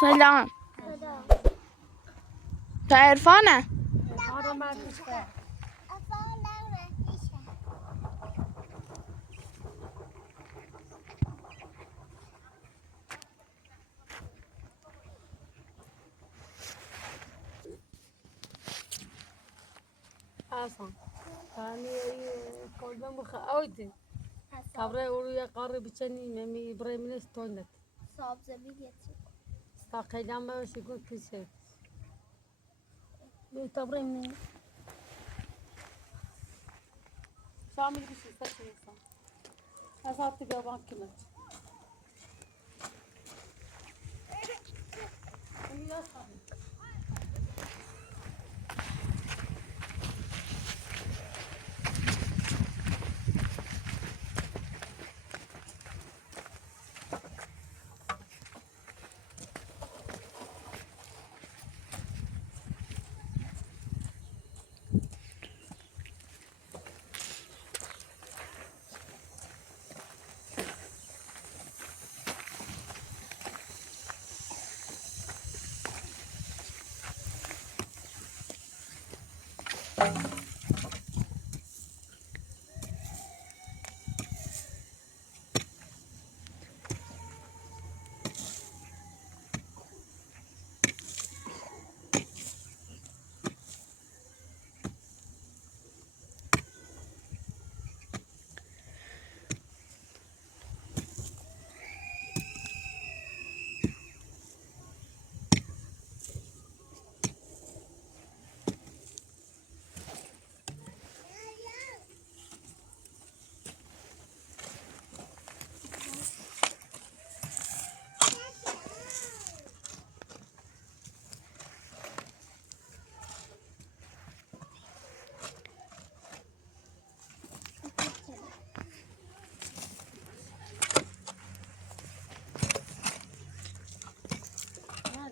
سلام. تو عرفانه؟ Hasan. Yani koldan bu avdi. Tabre oraya qarı biçeni memi İbrahim'in stondet. Sabze bir getir. Stakaydan böyle şey koy kişi. Bu tabre mi? Şamil bir şey saçıyorsan. Azatlı bir bank kimet. Bunu yazsam.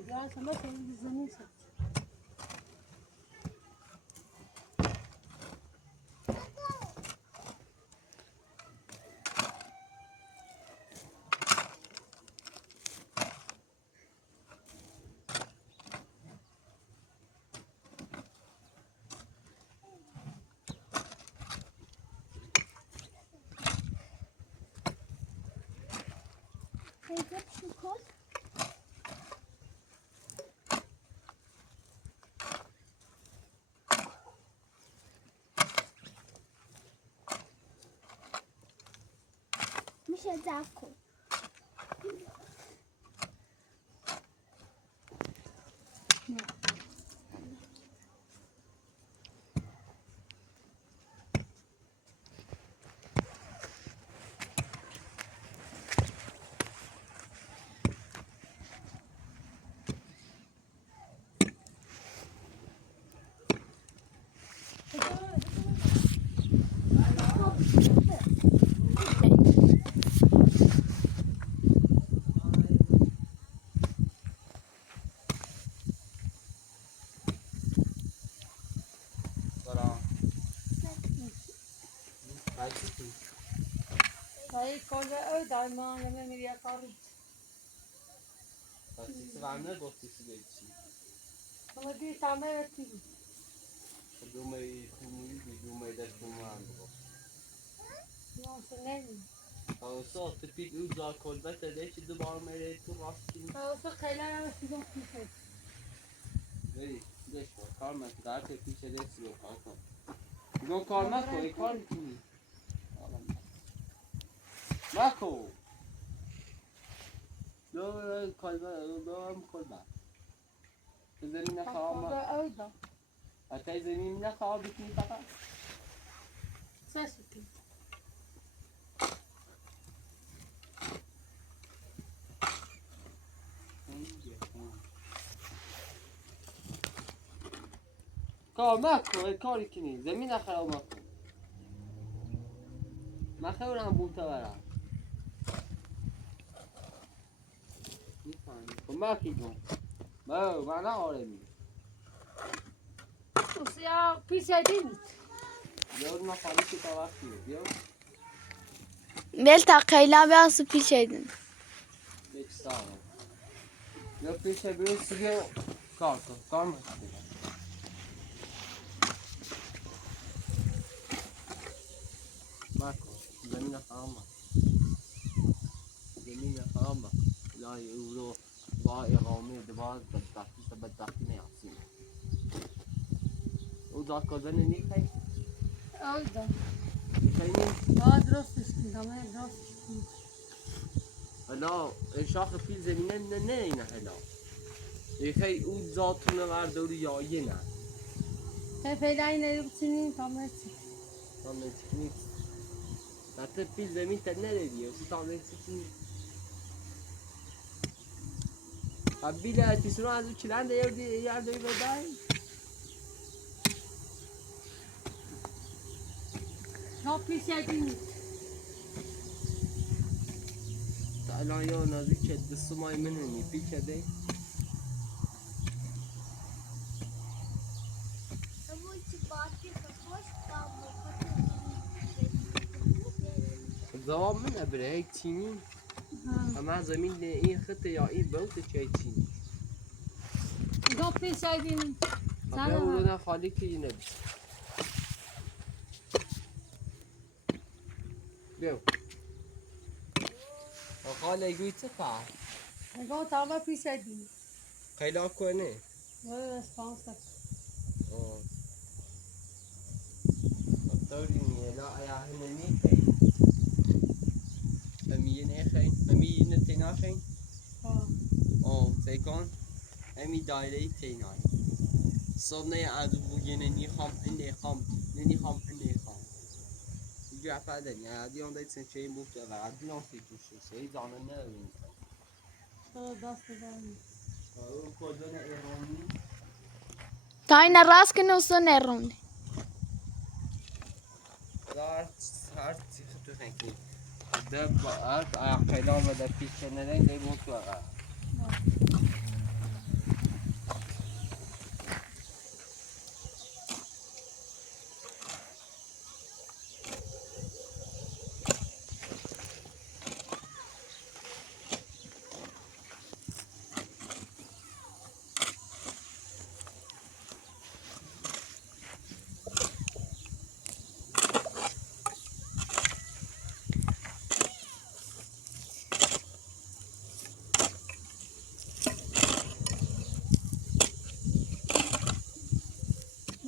Ya sana senin düzenin sen. Teyze şu kol. میشه ضبط کن. Hayır kolda öyle ama ne miriye qarı. Taksisi var mı? Boksisi de için. Ama bir tane ötüyor. Dumay, dumay da dumay. Nasıl ne mi? Also, tipik uzak kolda da hiç duvar mere tu rastin. Olsa kaylar sizin kimse. Veri, deş var. Karma da tepki şeyde siyo kanka. Go karma koy kar kimi. Mako. Do kolba. Zemin khama. Kolda öyle. Atay zemin khama bitni fakat. Ses ki. کار مکن کاری کنی زمین خراب مکن مخیورم بوتا برم میفهمی کمکی کن من آرمی سیا پیشدین یاد ما خالی که تا وقتی بیا بل تا قیلا بیاسو پیشیدن بیچ ساله یا پیشه بیرون سیگه کار کن کار مکن مکن زمین خراب مکن زمین خراب مکن لای او رو با اقامه دوباره بدبختی نیاسیم او دا کازن نیخی؟ اویدا نیخی نی؟ درستش کن درستش کن حالا شاخ پیل زمینه نه حالا نیخی او ذاتونه ورداری یا یه نه فعلا اینه بچینیم کامل تامل چکنی حتی پیل زمین تا ندیدی اسی تامل چکنی بیله تیسرون از او چلنده یه دوی بدای ها پیشدین الان یا نازی که دست مای منونی پیچه دی اما چی باتی خوش کام زواب من ابره هیک چینی اما زمین این خطه یا این بوت چای چینی ها پیشدین بیا ورونه خالی که اینه بیا خاله گوی چه کار نگاه تمام پیشدین خیلی کنه اسپانسر طوری نیه لا ایاهنه نیخی امیه نیخی امیه نتیناخی تکان امی دایره تینای صد نه عدو بگینه نیخام دیگه افادن یا عادی اون دایت سنچه بود و عادی اون فکرش سعی زانه نریم دست بدن او کدوم ایرانی تا این راست کنه و سو نرونه دار هر چیزی تو خنکی ده با عقیلا و ده پیش ندن ده بود تو آقا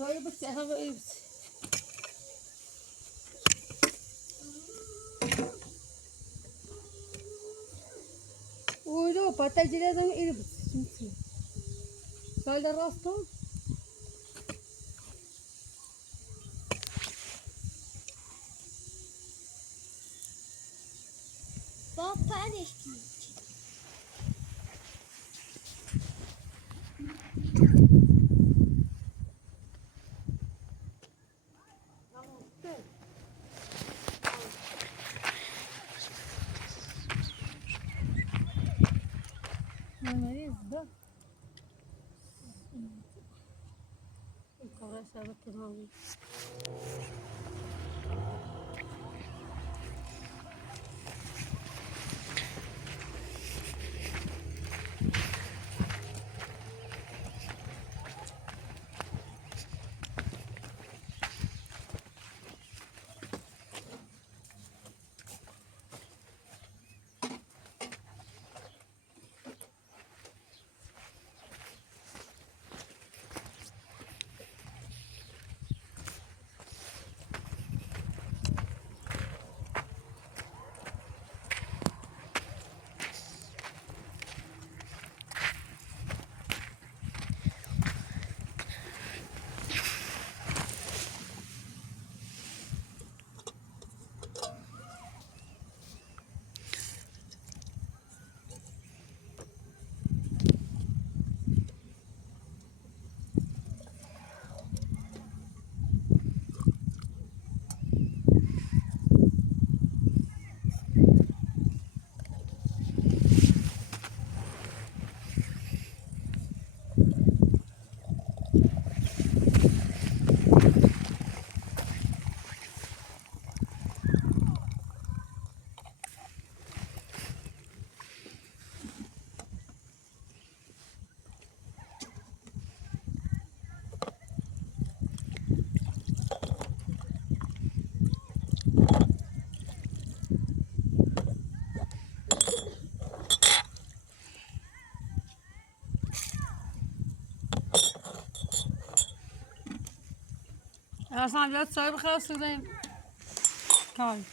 Böyle bir şey böyle bir şey. Uydu patlayıcılardan iri bir şey. Şöyle rastı. Baba neşti. Numeriz da. Yukarı aşağı bakın. اصلا بیاد چای بخواه سودیم کای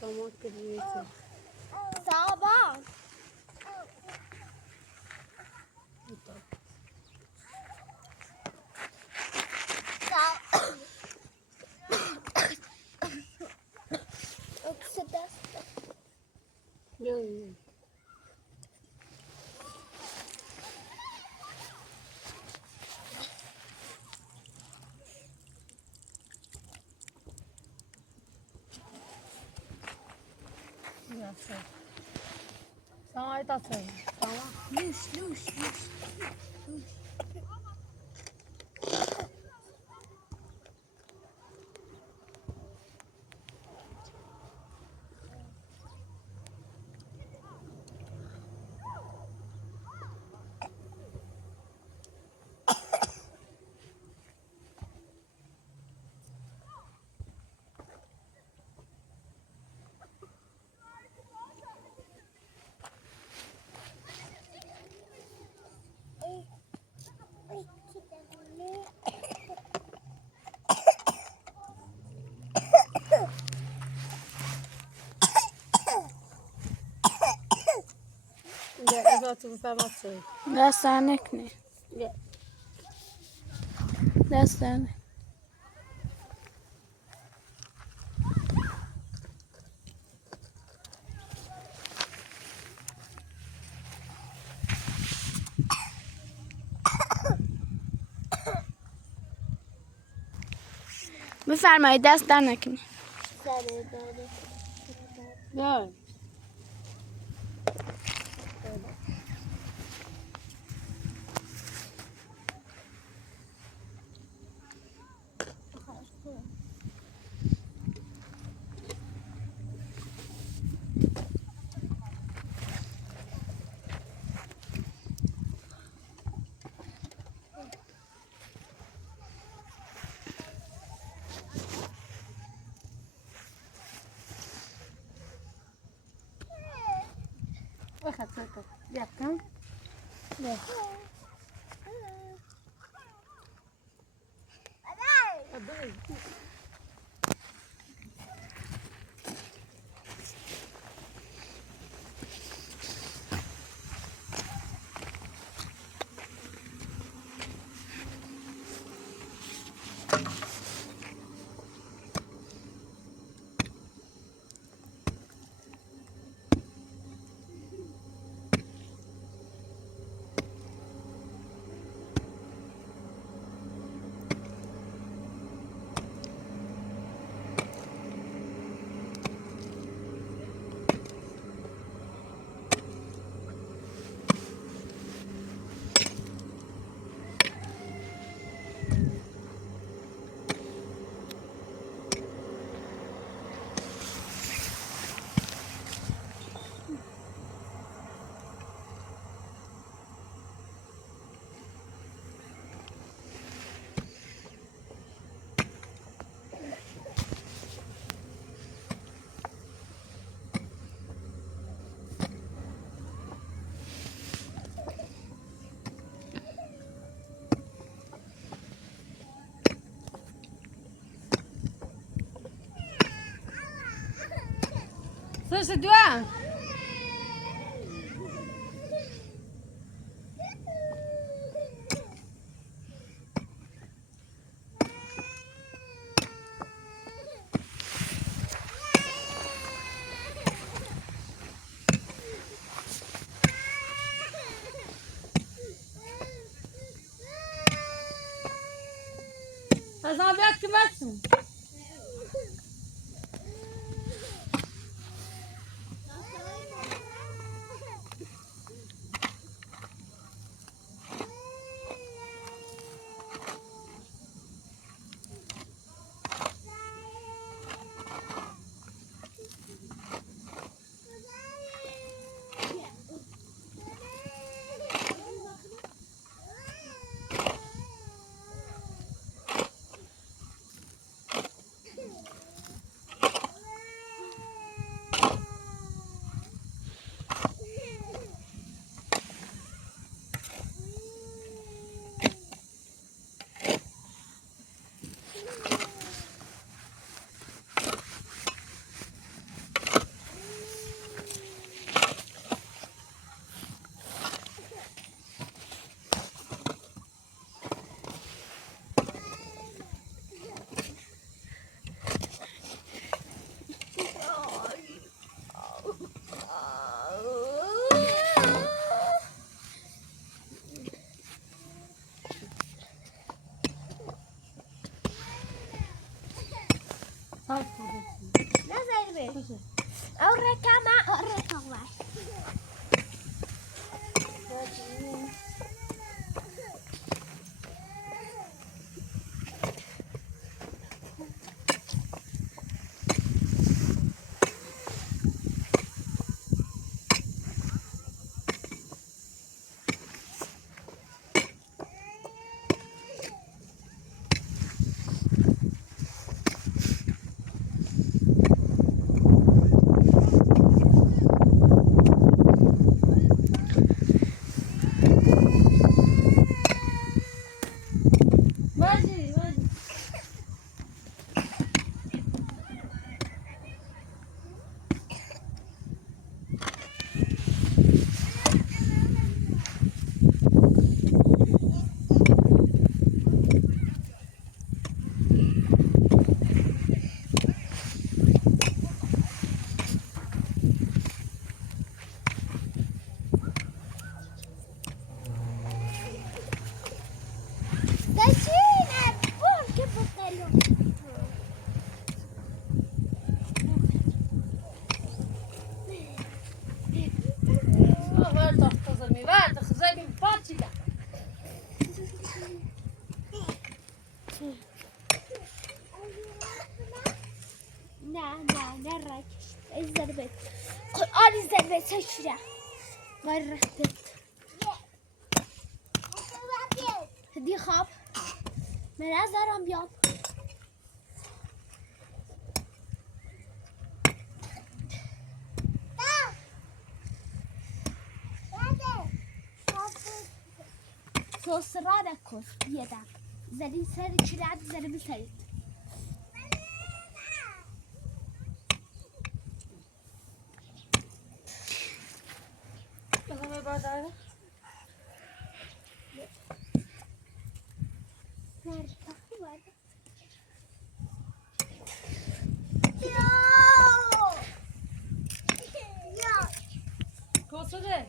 سامات کردیسه Sabah. Yoksa ders. بیایی Sana ait atsın. Tamam. Luş. Gel, اجازه بفرمایید چای. دست در نکنی. گل. دست در نکنی. بفرمایید دست در نکنی. گل. بخد سرکت. گل کن. گل. ابای. سرش دوام. بزن بیاد که بسون نظر بی اورکا ما اورکا var. نه رک ضربت قرآن ضربت تشرح مرتب هدي خاب من نظرم بیام سوسرا نکن بیادم زدی سر چرد زدی سرید کوسه کوسه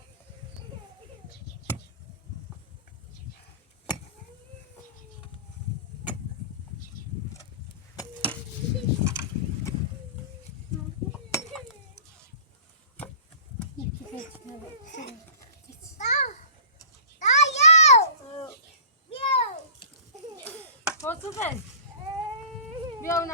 بیا اون